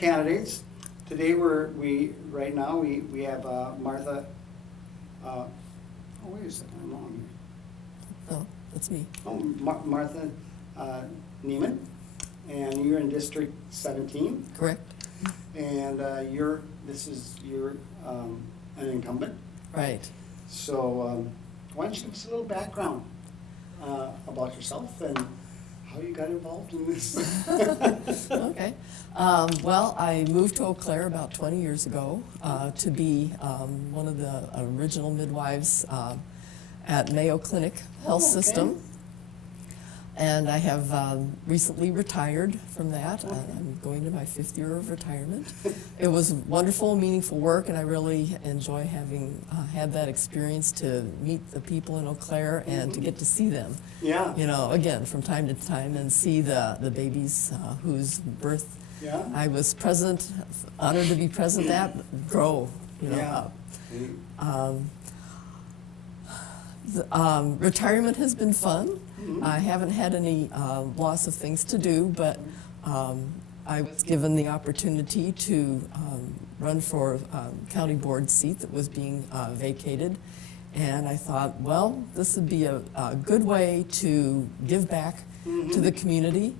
candidates. Today right now we have Martha, oh wait a second, I'm wrong here. No, that's me. Oh, Martha Niemann, and you're in District 17, Correct? and this is you're an incumbent. Right. So why don't you give us a little background about yourself and how you got involved in this? Okay. Well, I moved to Eau Claire about 20 years ago to be one of the original midwives at Mayo Clinic Health Oh, okay. System. And I have recently retired from that. Okay. I'm going to my 5th year of retirement. It was wonderful, meaningful work, and I really enjoy having had that experience to meet the people in Eau Claire and to get to see them. Yeah. You know, again, from time to time, and see the babies whose birth Yeah. I was present, honored to be present at, grow, you know, Yeah. up. Retirement has been fun. I haven't had any loss of things to do, but I was given the opportunity to run for a county board seat that was being vacated. And I thought, well, this would be a good way to give back to the community.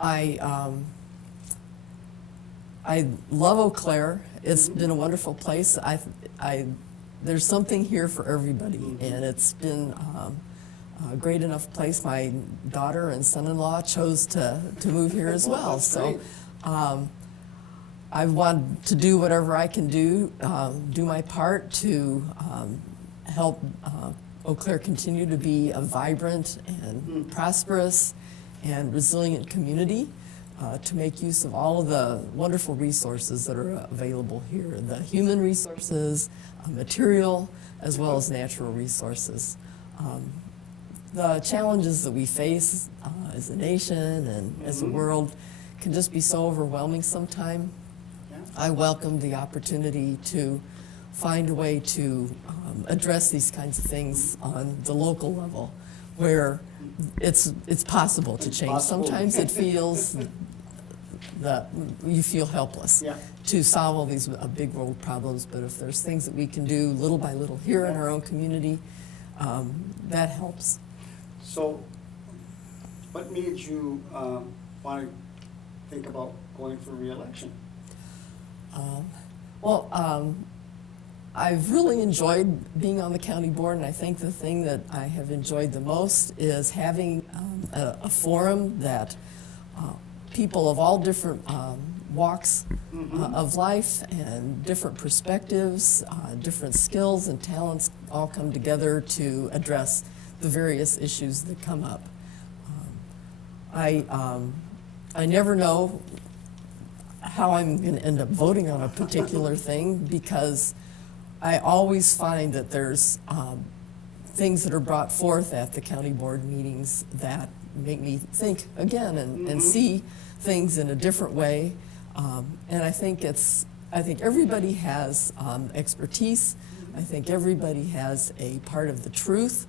I love Eau Claire. It's been a wonderful place. There's something here for everybody, and it's been a great enough place. My daughter and son-in-law chose to move here as well. That's So great. I want to do whatever I can do my part to help Eau Claire continue to be a vibrant and prosperous and resilient community, to make use of all of the wonderful resources that are available here, the human resources, material, as well as natural resources. The challenges that we face as a nation and as a world can just be so overwhelming sometimes. Yeah. I welcome the opportunity to find a way to address these kinds of things on the local level, where it's possible to change. possible. Sometimes it feels that you feel helpless Yeah. to solve all these big world problems, but if there's things that we can do little by little here in our own community, that helps. So what made you want to think about going for re-election? I've really enjoyed being on the county board, and I think the thing that I have enjoyed the most is having a forum that people of all different walks of life and different perspectives, different skills and talents all come together to address the various issues that come up. I never know how I'm going to end up voting on a particular thing, because I always find that there's things that are brought forth at the county board meetings that make me think again and see things in a different way. And I think everybody has expertise. I think everybody has a part of the truth,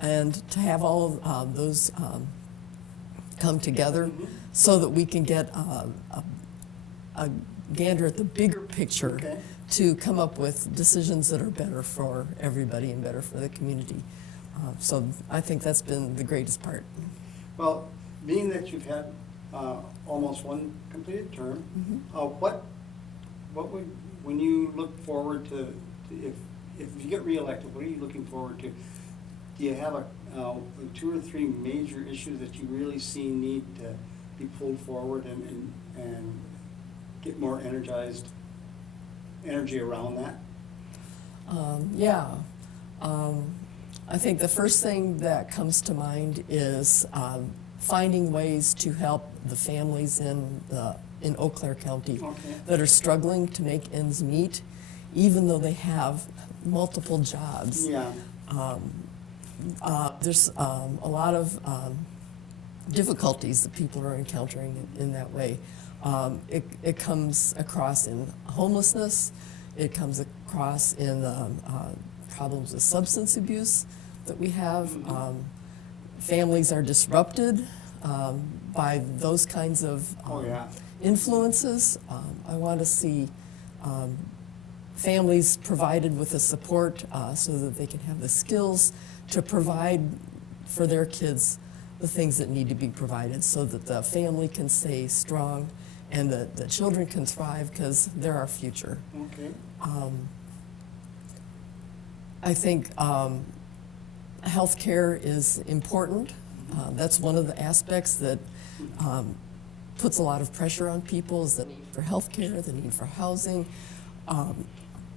and to have all of those come together so that we can get a gander at the bigger picture. Okay. To come up with decisions that are better for everybody and better for the community. So I think that's been the greatest part. Well, being that you've had almost one completed term, what would, when you look forward to if you get reelected, what are you looking forward to? Do you have 2 or 3 major issues that you really see need to be pulled forward and get more energy around that? I think the first thing that comes to mind is finding ways to help the families in Eau Claire County that are struggling to make ends meet, even though they have multiple jobs. Yeah. There's a lot of difficulties that people are encountering in that way. It comes across in homelessness. It comes across in problems with substance abuse that we have. Families are disrupted by those kinds of Oh, yeah. influences. I want to see families provided with the support so that they can have the skills to provide for their kids the things that need to be provided so that the family can stay strong and the children can thrive because they're our future. Okay. I think healthcare is important. That's one of the aspects that puts a lot of pressure on people is the need for healthcare, the need for housing,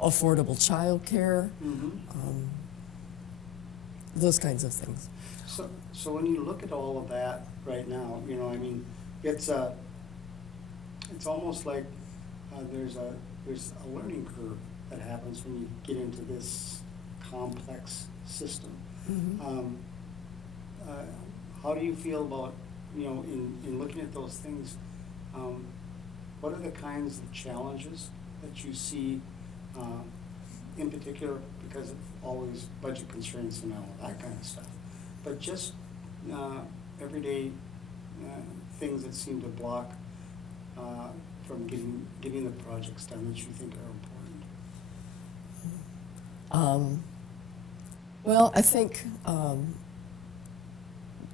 affordable childcare, those kinds of things. So when you look at all of that right now, you know, I mean, it's almost like there's a learning curve that happens when you get into this complex system. How do you feel about, you know, in looking at those things, what are the kinds of challenges that you see in particular, because of always budget constraints and all that kind of stuff, but just everyday things that seem to block from getting the projects done that you think are important? Well, I think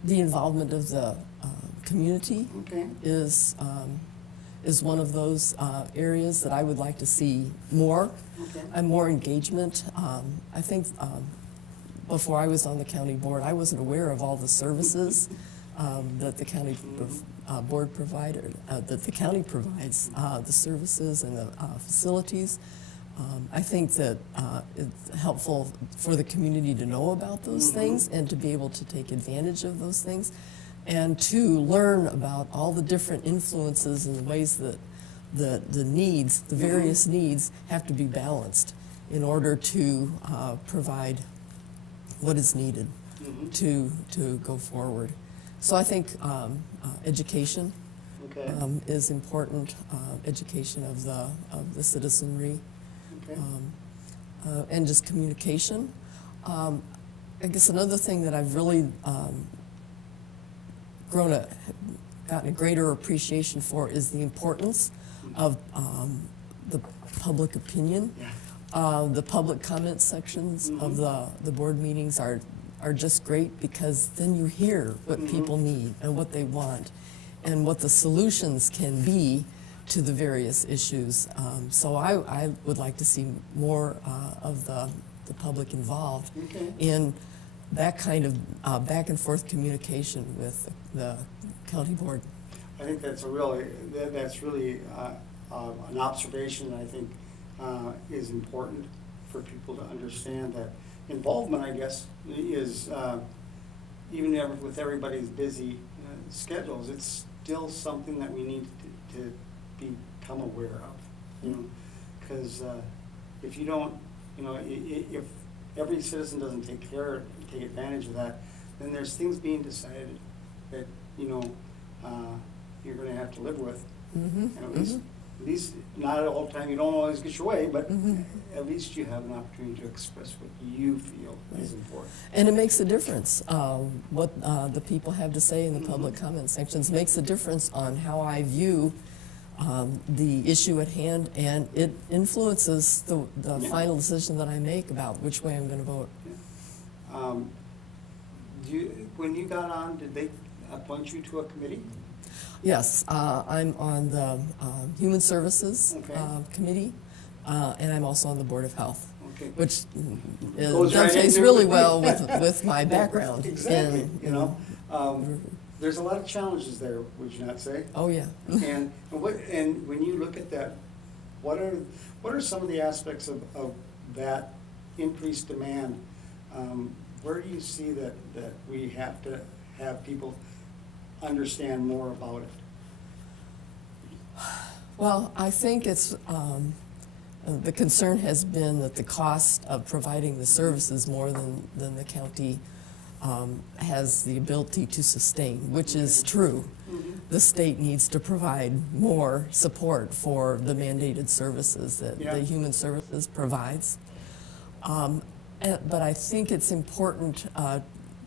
the involvement of the community Okay. is one of those areas that I would like to see more, Okay. and more engagement. I think before I was on the county board, I wasn't aware of all the services that the county board provided, that the county provides, the services and the facilities. I think that it's helpful for the community to know about those things and to be able to take advantage of those things and to learn about all the different influences and the ways that the needs, the various needs, have to be balanced in order to provide what is needed to go forward. So I think education Okay. is important, education of the citizenry. Okay. And just communication. I guess another thing that I've really gotten a greater appreciation for is the importance of the public opinion. Yeah. The public comment sections of the board meetings are just great because then you hear what people need and what they want and what the solutions can be to the various issues. So I would like to see more of the public involved Okay. in that kind of back and forth communication with the county board. I think that's really an observation that I think is important for people to understand, that involvement, I guess, is even with everybody's busy schedules, it's still something that we need to become aware of, you know, because if you don't, you know, if every citizen doesn't take advantage of that, then there's things being decided that, you know, you're going to have to live with. And at least not all the time, you don't always get your way, but at least you have an opportunity to express what you feel is important. And it makes a difference. What the people have to say in the public comment sections makes a difference on how I view the issue at hand, and it influences the final decision that I make about which way I'm going to vote. When you got on, did they appoint you to a committee? Yes, I'm on the Human Services Committee, and I'm also on the Board of Health, Okay. which Goes right dovetails into really it. well with my background. Exactly, you know. There's a lot of challenges there, would you not say? Oh, yeah. And when you look at that, what are some of the aspects of that increased demand? Where do you see that we have to have people understand more about it? Well, I think it's, the concern has been that the cost of providing the services more than the county has the ability to sustain, which is true. The state needs to provide more support for the mandated services that the Human Services provides. But I think it's important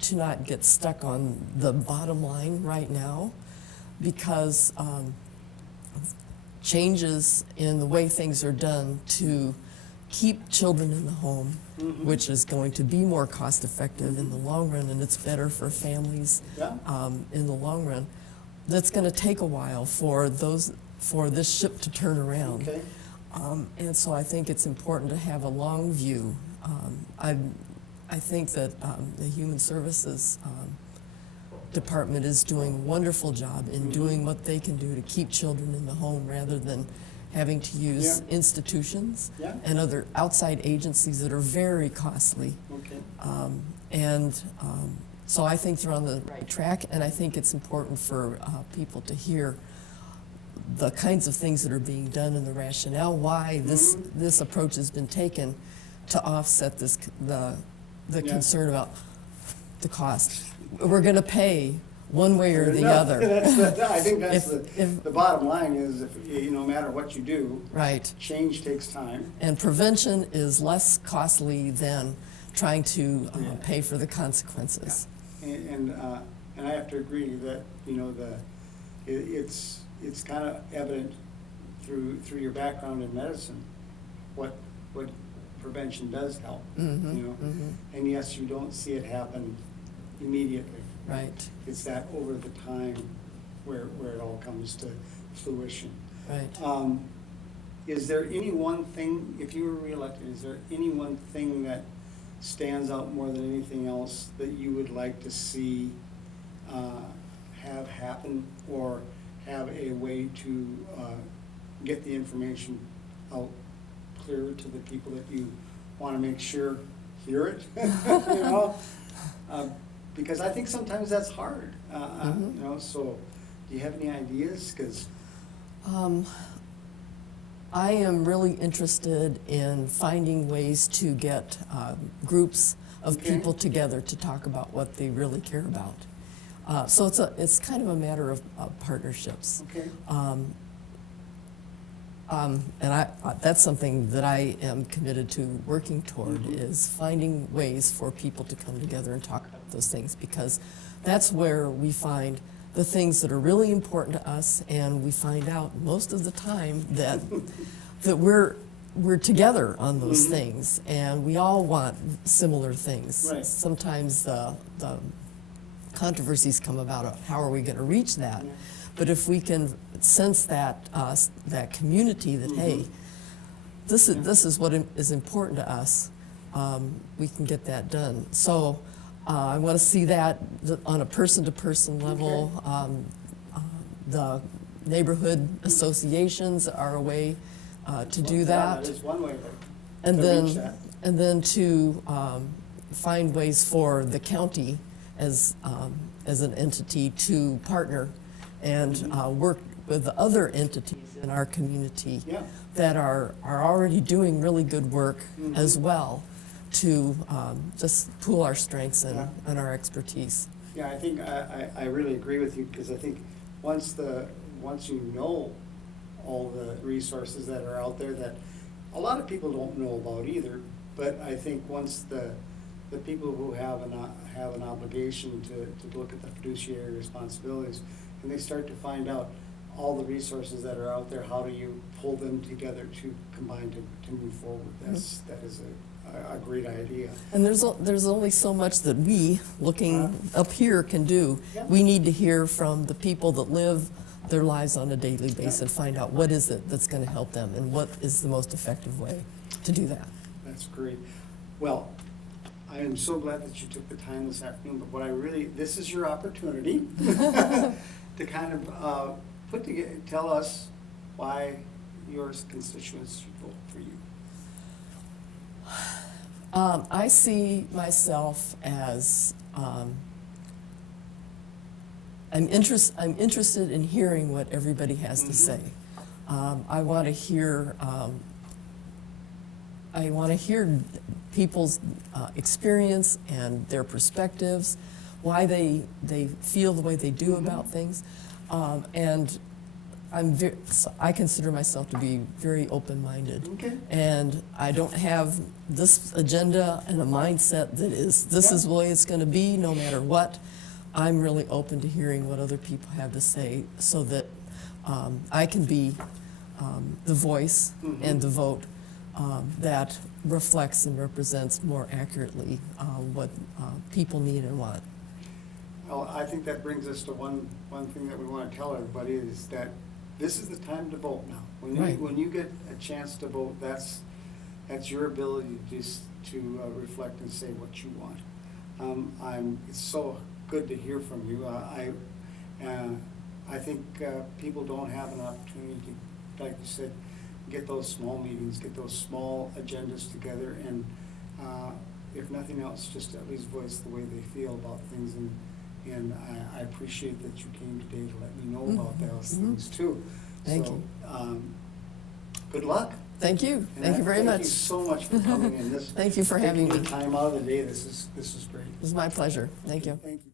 to not get stuck on the bottom line right now, because changes in the way things are done to keep children in the home, which is going to be more cost effective in the long run, and it's better for families Yeah. in the long run. That's going to take a while for this ship to turn around. Okay. And so I think it's important to have a long view. I think that the Human Services Department is doing a wonderful job in doing what they can do to keep children in the home rather than having to use Yeah. institutions Yeah. and other outside agencies that are very costly. Okay. So I think they're on the right track, and I think it's important for people to hear the kinds of things that are being done and the rationale why this approach has been taken to offset the Yeah. concern about the cost. We're going to pay one way or the No, other. I think that's If- the bottom line is, if, no matter what you do, Right. change takes time. And prevention is less costly than trying to Yeah. pay for the consequences. And I have to agree that, it's kind of evident through your background in medicine, what prevention does help, And yes, you don't see it happen immediately. Right, It's that over the time where it all comes to fruition. right. Is there any one thing, if you were reelected, is there any one thing that stands out more than anything else that you would like to see have happen, or have a way to get the information out clearer to the people that you want to make sure hear it? Because I think sometimes that's hard, so do you have any ideas? Because I am really interested in finding ways to get groups of Okay. people together to talk about what they really care about. So it's kind of a matter of partnerships. Okay. And that's something that I am committed to working toward, is finding ways for people to come together and talk about those things, because that's where we find the things that are really important to us, and we find out most of the time that we're together on those things, and we all want similar things. Right. Sometimes the controversies come about how are we going to reach that. Yeah. But if we can sense that community, that hey, this is what is important to us, we can get that done. So I want to see that on a person-to-person level. The neighborhood associations are a way to do that. That is one way And to reach that. to find ways for the county as an entity to partner and work with the other entities in our community Yeah. that are already doing really good work as well, to just pool our strengths and our expertise. Yeah, I think I really agree with you, because I think once you know all the resources that are out there that a lot of people don't know about either, but I think once the people who have an obligation to look at the fiduciary responsibilities, and they start to find out all the resources that are out there, how do you pull them together to combine to move forward? That is a great idea. And there's only so much that we, looking up here, can do. Yeah. We need to hear from the people that live their lives on a daily basis and find out what is it that's going to help them and what is the most effective way to do that. That's great. Well, I am so glad that you took the time this afternoon, but this is your opportunity to kind of tell us why your constituents should vote for you. I see myself as I'm interested in hearing what everybody has to say. I want to hear people's experience and their perspectives, why they feel the way they do about things, and I consider myself to be very open-minded. Okay. And I don't have this agenda and a mindset that is, this is the way it's gonna be, no matter what. I'm really open to hearing what other people have to say so that I can be the voice and the vote that reflects and represents more accurately what people need and want. Well, I think that brings us to one thing that we want to tell everybody is that this is the time to vote now. Right. When you get a chance to vote, that's your ability just to reflect and say what you want. It's so good to hear from you. I think people don't have an opportunity to, like you said, get those small meetings, get those small agendas together, and if nothing else, just at least voice the way they feel about things. And I appreciate that you came today to let me know about those things too. Thank so, you. Good luck. Thank you. And Thank you very much. Thank you so much for coming in. Thank you for having taking me. the time out of the day. This is great. It was my pleasure. Thank you. Thank you.